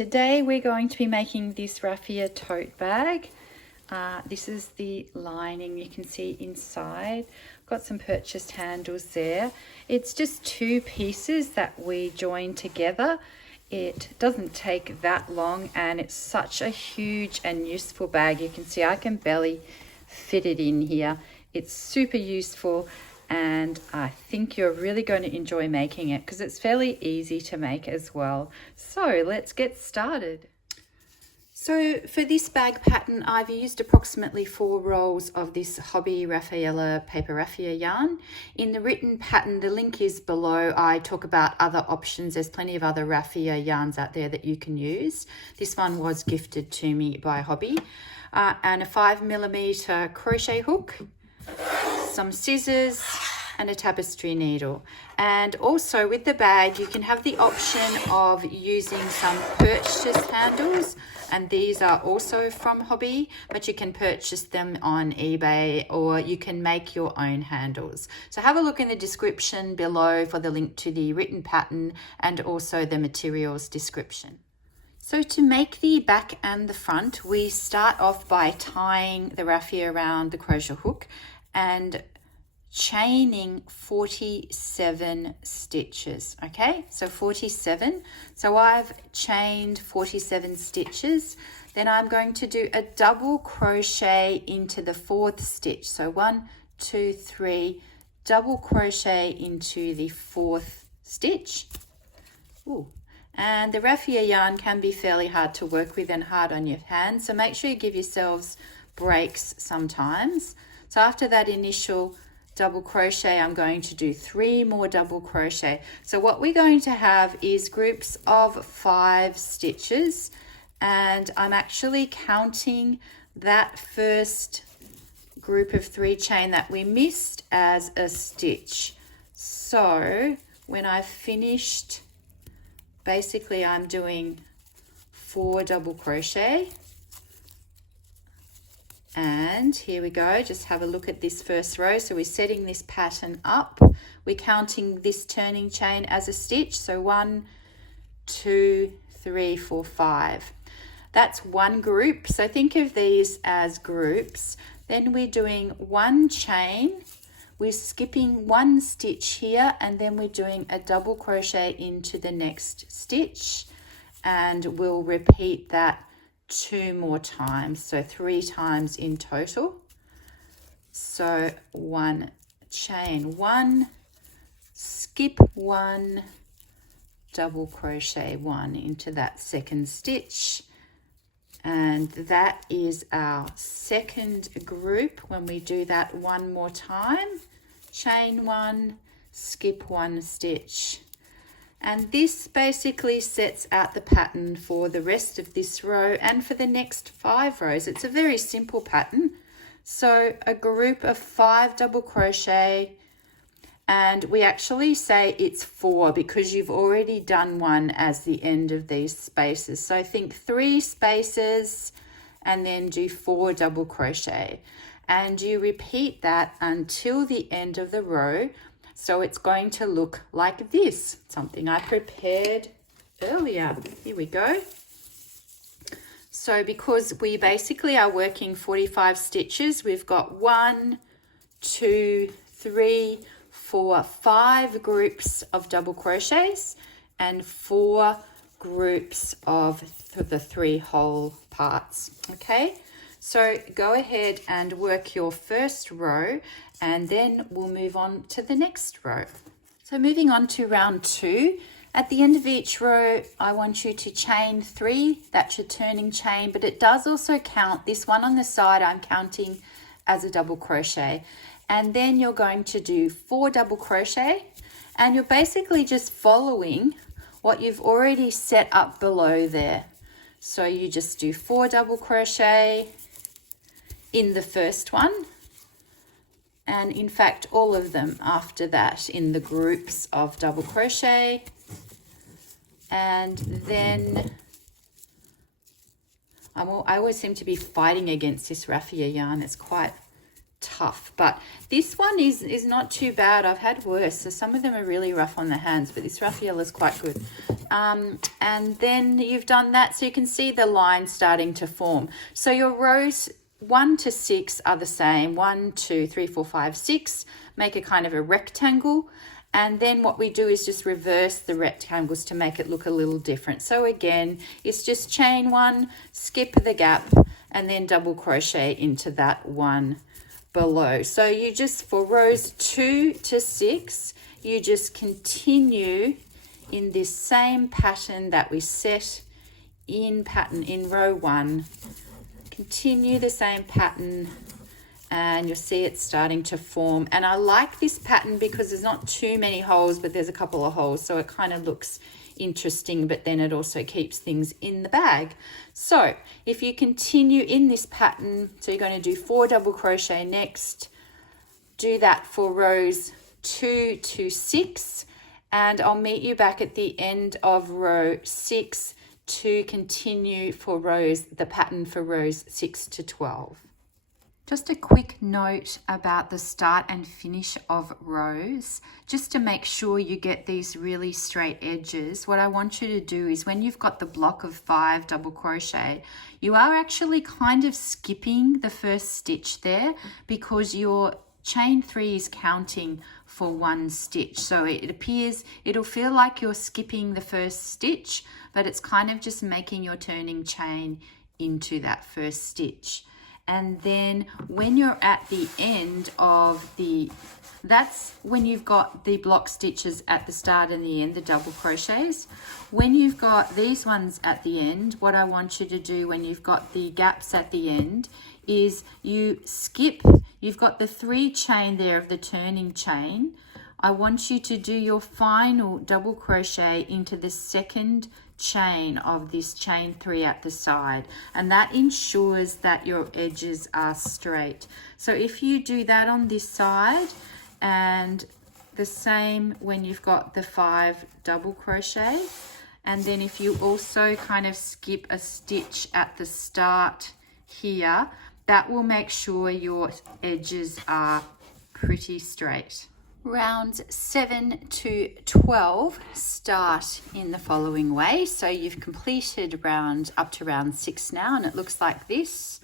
Today we're going to be making this Raffia tote bag. This is the lining you can see inside. Got some purchased handles there. It's just two pieces that we join together. It doesn't take that long and it's such a huge and useful bag. You can see I can barely fit it in here. It's super useful and I think you're really going to enjoy making it because it's fairly easy to make as well. So let's get started. So for this bag pattern, I've used approximately 4 rolls of this Hobbii Raffaella paper raffia yarn. In the written pattern, the link is below. I talk about other options. There's plenty of other raffia yarns out there that you can use. This one was gifted to me by Hobbii. And a 5mm crochet hook, some scissors, and a tapestry needle. And also with the bag, you can have the option of using some purchased handles, and these are also from Hobbii, but you can purchase them on eBay or you can make your own handles. So have a look in the description below for the link to the written pattern and also the materials description. So to make the back and the front, we start off by tying the raffia around the crochet hook and chaining 47 stitches. Okay, so 47. So I've chained 47 stitches. Then I'm going to do a double crochet into the 4th stitch. So 1, 2, 3, double crochet into the 4th stitch. Ooh. And the raffia yarn can be fairly hard to work with and hard on your hands, so make sure you give yourselves breaks sometimes. So after that initial double crochet, I'm going to do 3 more double crochet. So what we're going to have is groups of 5 stitches, and I'm actually counting that first group of 3 chain that we missed as a stitch. So when I've finished, basically I'm doing 4 double crochet, and here we go. Just have a look at this first row. So we're setting this pattern up, we're counting this turning chain as a stitch. So 1, 2, 3, 4, 5. That's one group. So think of these as groups. Then we're doing 1 chain, we're skipping 1 stitch here, and then we're doing a double crochet into the next stitch, and we'll repeat that 2 more times, so 3 times in total. So 1 chain 1, skip 1, double crochet 1 into that 2nd stitch, and that is our 2nd group. When we do that 1 more time, chain 1, skip 1 stitch, and this basically sets out the pattern for the rest of this row and for the next 5 rows. It's a very simple pattern. So a group of 5 double crochet, and we actually say it's 4 because you've already done one as the end of these spaces. So think 3 spaces and then do 4 double crochet, and you repeat that until the end of the row. So it's going to look like this, something I prepared earlier. Here we go. So because we basically are working 45 stitches, we've got 1, 2, 3, 4, 5 groups of double crochets and 4 groups of the 3 whole parts. Okay, so go ahead and work your first row, and then we'll move on to the next row. So moving on to round 2, at the end of each row, I want you to chain 3. That's your turning chain, but it does also count. This one on the side, I'm counting as a double crochet. And then you're going to do 4 double crochet, and you're basically just following what you've already set up below there. So you just do 4 double crochet in the first one, and in fact all of them after that in the groups of double crochet. And then I always seem to be fighting against this raffia yarn. It's quite tough, but this one is not too bad. I've had worse, so some of them are really rough on the hands, but this Raffaella is quite good. And then you've done that, so you can see the line starting to form. So your rows 1 to 6 are the same. 1, 2, 3, 4, 5, 6 make a kind of a rectangle, and then what we do is just reverse the rectangles to make it look a little different. So again, it's just chain 1, skip the gap, and then double crochet into that one below. So you just, for rows 2 to 6, you just continue in this same pattern that we set in row 1. Continue the same pattern, and you'll see it's starting to form. And I like this pattern because there's not too many holes, but there's a couple of holes, so it kind of looks interesting, but then it also keeps things in the bag. So if you continue in this pattern, so you're going to do 4 double crochet next, do that for rows 2 to 6, and I'll meet you back at the end of row 6 to continue for the pattern for rows 6 to 12. Just a quick note about the start and finish of rows, just to make sure you get these really straight edges. What I want you to do is, when you've got the block of 5 double crochet, you are actually kind of skipping the first stitch there, because your chain 3 is counting for 1 stitch. So it'll feel like you're skipping the first stitch, but it's kind of just making your turning chain into that first stitch. And then when you're at the end of that's when you've got the block stitches at the start and the end, the double crochets. When you've got these ones at the end, what I want you to do when you've got the gaps at the end is you skip, you've got the 3 chain there of the turning chain. I want you to do your final double crochet into the second chain of this chain 3 at the side, and that ensures that your edges are straight. So if you do that on this side, and the same when you've got the 5 double crochet, and then if you also kind of skip a stitch at the start here, that will make sure your edges are pretty straight. Rounds 7 to 12 start in the following way. So you've completed up to round 6 now, and it looks like this.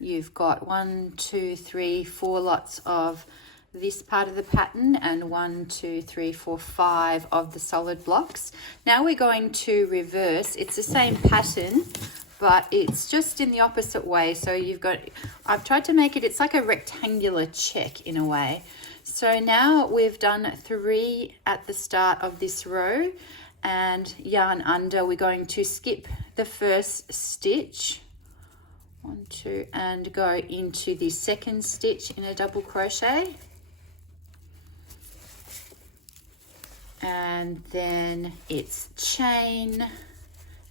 You've got 1, 2, 3, 4 lots of this part of the pattern, and 1, 2, 3, 4, 5 of the solid blocks. Now we're going to reverse. It's the same pattern, but it's just in the opposite way. So I've tried to make it's like a rectangular check in a way. So now we've done 3 at the start of this row, and yarn under. We're going to skip the first stitch, 1, 2, and go into the second stitch in a double crochet. And then it's chain,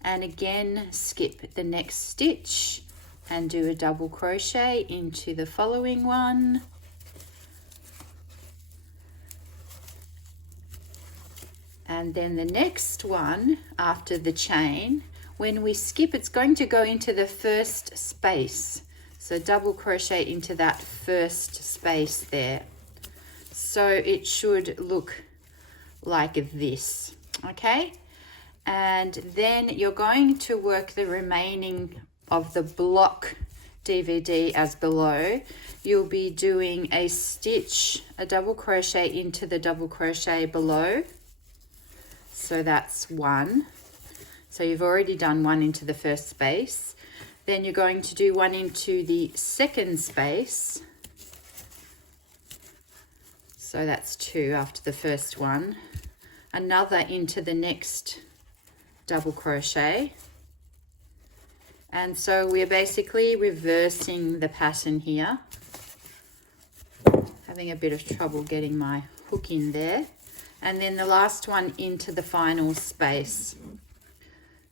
and again skip the next stitch and do a double crochet into the following one. And then the next one after the chain, when we skip, it's going to go into the first space. So double crochet into that first space there. So it should look like this, okay? And then you're going to work the remaining of the block DVD as below. You'll be doing a double crochet into the double crochet below. So that's 1. So you've already done 1 into the first space. Then you're going to do 1 into the second space. So that's 2 after the first one. Another into the next double crochet. And so we're basically reversing the pattern here. Having a bit of trouble getting my hook in there. And then the last one into the final space.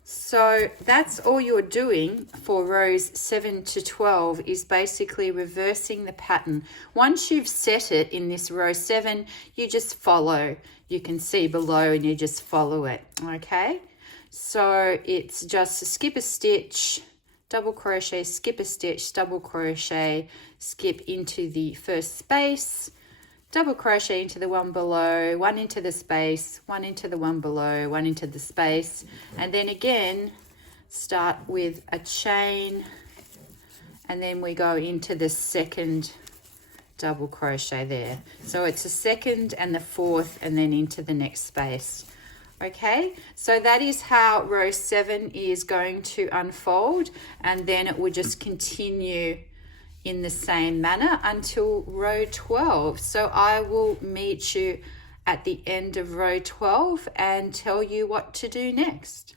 So that's all you're doing for rows 7 to 12, is basically reversing the pattern. Once you've set it in this row 7, you just follow. You can see below and you just follow it, okay? So it's just skip a stitch, double crochet, skip a stitch, double crochet, skip into the first space, double crochet into the one below, one into the space, one into the one below, one into the space, and then again start with a chain, and then we go into the second double crochet there. So it's the second and the fourth, and then into the next space. Okay, so that is how row 7 is going to unfold, and then it will just continue in the same manner until row 12. So I will meet you at the end of row 12 and tell you what to do next.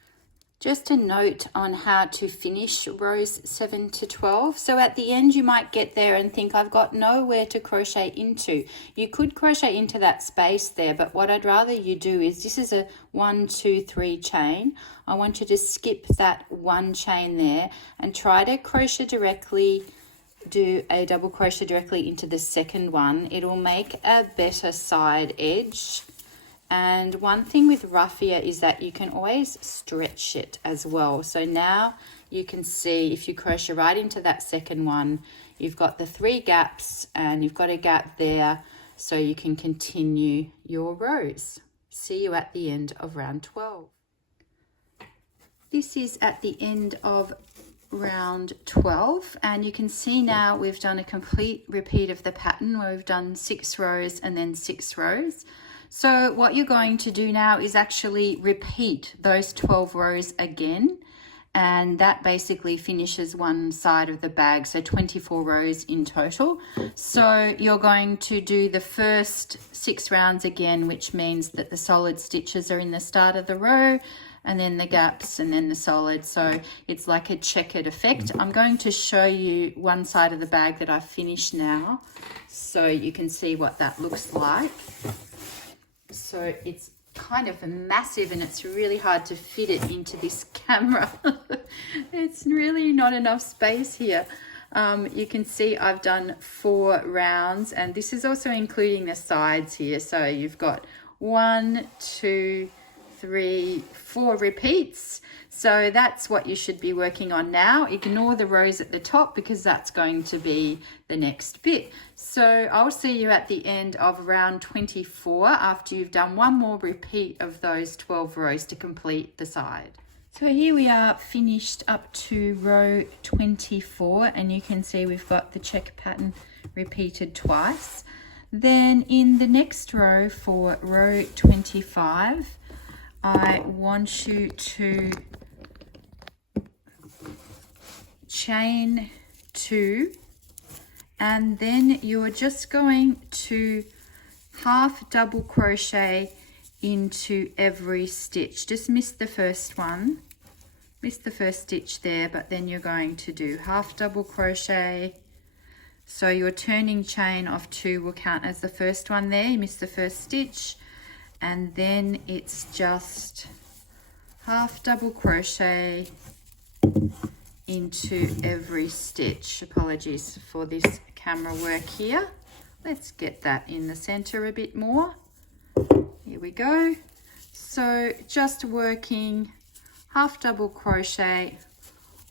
Just a note on how to finish rows 7 to 12. So at the end you might get there and think, I've got nowhere to crochet into. You could crochet into that space there, but what I'd rather you do is, this is a 1, 2, 3 chain. I want you to skip that one chain there and try to crochet directly, do a double crochet directly into the second one. It will make a better side edge. And one thing with raffia is that you can always stretch it as well. So now you can see, if you crochet right into that second one, you've got the 3 gaps and you've got a gap there, so you can continue your rows. See you at the end of round 12. This is at the end of round 12, and you can see now we've done a complete repeat of the pattern where we've done 6 rows and then 6 rows. So what you're going to do now is actually repeat those 12 rows again, and that basically finishes one side of the bag, so 24 rows in total. So you're going to do the first 6 rounds again, which means that the solid stitches are in the start of the row, and then the gaps, and then the solid. So it's like a checkered effect. I'm going to show you one side of the bag that I've finished now, so you can see what that looks like. So it's kind of massive, and it's really hard to fit it into this camera. It's really not enough space here. You can see I've done 4 rounds, and this is also including the sides here. So you've got 1, 2, 3, 4 repeats. So that's what you should be working on now. Ignore the rows at the top because that's going to be the next bit. So I'll see you at the end of round 24 after you've done one more repeat of those 12 rows to complete the side. So here we are, finished up to row 24, and you can see we've got the check pattern repeated twice. Then in the next row, for row 25, I want you to chain 2, and then you're just going to half double crochet into every stitch. Just miss the first one, miss the first stitch there, but then you're going to do half double crochet. So your turning chain of 2 will count as the first one there. You missed the first stitch, and then it's just half double crochet into every stitch. Apologies for this camera work here. Let's get that in the center a bit more. Here we go. So just working half double crochet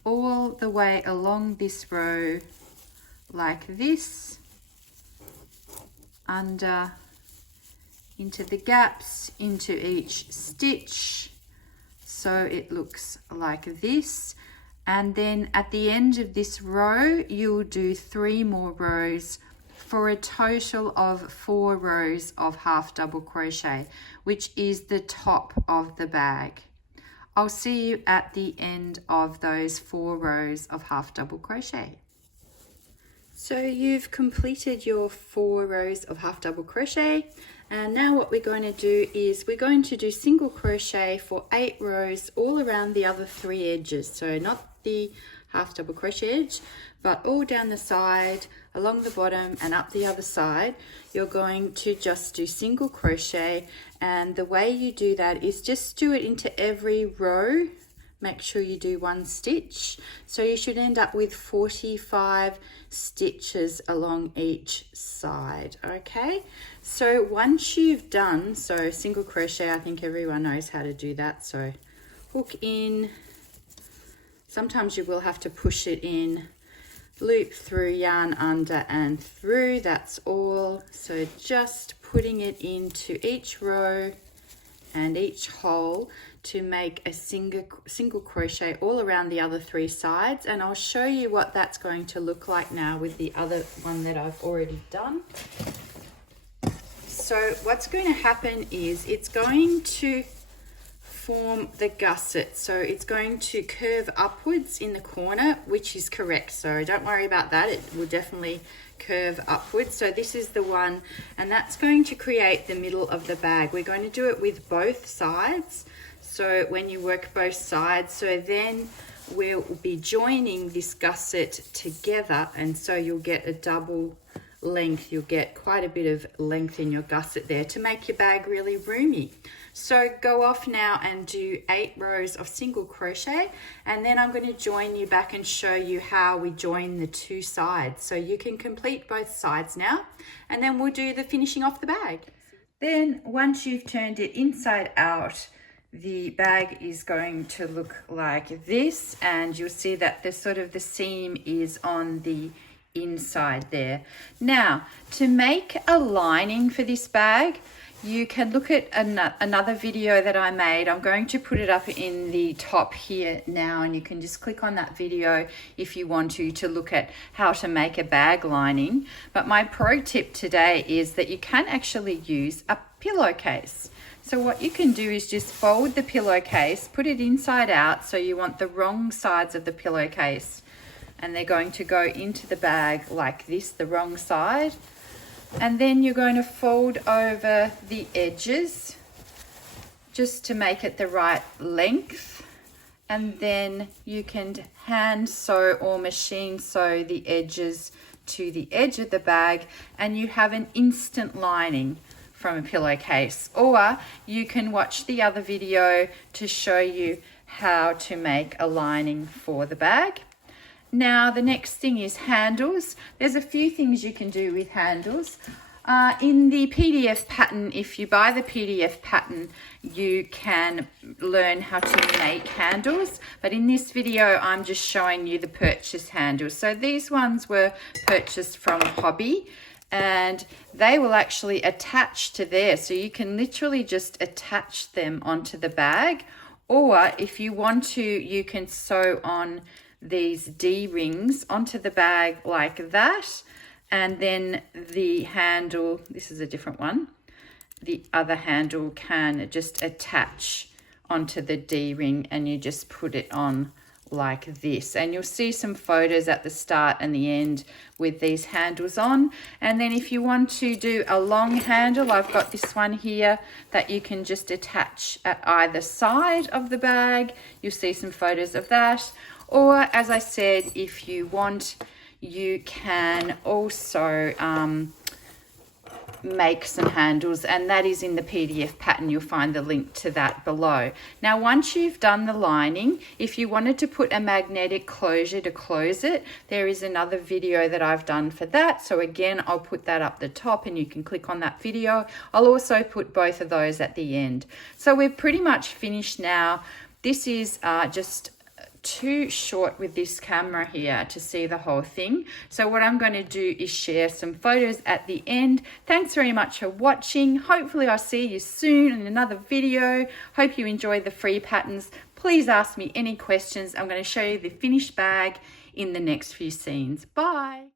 all the way along this row like this, under, into the gaps, into each stitch, so it looks like this. And then at the end of this row you'll do 3 more rows for a total of 4 rows of half double crochet, which is the top of the bag. I'll see you at the end of those 4 rows of half double crochet. So you've completed your 4 rows of half double crochet, and now what we're going to do is we're going to do single crochet for 8 rows all around the other 3 edges. So not the half double crochet edge, but all down the side, along the bottom and up the other side. You're going to just do single crochet, and the way you do that is just do it into every row. Make sure you do 1 stitch. So you should end up with 45 stitches along each side. Okay, so once you've done, so single crochet, I think everyone knows how to do that. So hook in, Sometimes you will have to push it in, loop through, yarn under and through, that's all. So just putting it into each row and each hole to make a single crochet all around the other 3 sides, and I'll show you what that's going to look like now with the other one that I've already done. So what's going to happen is it's going to form the gusset, so it's going to curve upwards in the corner, which is correct, so don't worry about that, it will definitely curve upwards. So this is the one, and that's going to create the middle of the bag. We're going to do it with both sides, so when you work both sides, so then we'll be joining this gusset together, and so you'll get a double length, you'll get quite a bit of length in your gusset there to make your bag really roomy. So go off now and do 8 rows of single crochet, and then I'm going to join you back and show you how we join the 2 sides. So you can complete both sides now, and then we'll do the finishing off the bag. Then once you've turned it inside out, the bag is going to look like this, and you'll see that the seam is on the inside there. Now, to make a lining for this bag, you can look at another video that I made. I'm going to put it up in the top here now, and you can just click on that video if you want to look at how to make a bag lining. But my pro tip today is that you can actually use a pillowcase. So what you can do is just fold the pillowcase, put it inside out, so you want the wrong sides of the pillowcase, and they're going to go into the bag like this, the wrong side. And then you're going to fold over the edges just to make it the right length. And then you can hand sew or machine sew the edges to the edge of the bag, and you have an instant lining from a pillowcase. Or you can watch the other video to show you how to make a lining for the bag. Now, the next thing is handles. There's a few things you can do with handles. In the PDF pattern, if you buy the PDF pattern, you can learn how to make handles. But in this video, I'm just showing you the purchase handles. So these ones were purchased from Hobbii, and they will actually attach to there. So you can literally just attach them onto the bag. Or if you want to, you can sew on these D-rings onto the bag like that, and then the handle, this is a different one, the other handle can just attach onto the D-ring, and you just put it on like this. And you'll see some photos at the start and the end with these handles on. And then if you want to do a long handle, I've got this one here that you can just attach at either side of the bag. You'll see some photos of that. Or, as I said, if you want, you can also make some handles, and that is in the PDF pattern. You'll find the link to that below. Now, once you've done the lining, if you wanted to put a magnetic closure to close it, there is another video that I've done for that. So again, I'll put that up the top and you can click on that video. I'll also put both of those at the end. So we're pretty much finished now. This is just too short with this camera here to see the whole thing. So what I'm going to do is share some photos at the end. Thanks very much for watching. Hopefully I'll see you soon in another video. Hope you enjoyed the free patterns. Please ask me any questions. I'm going to show you the finished bag in the next few scenes. Bye.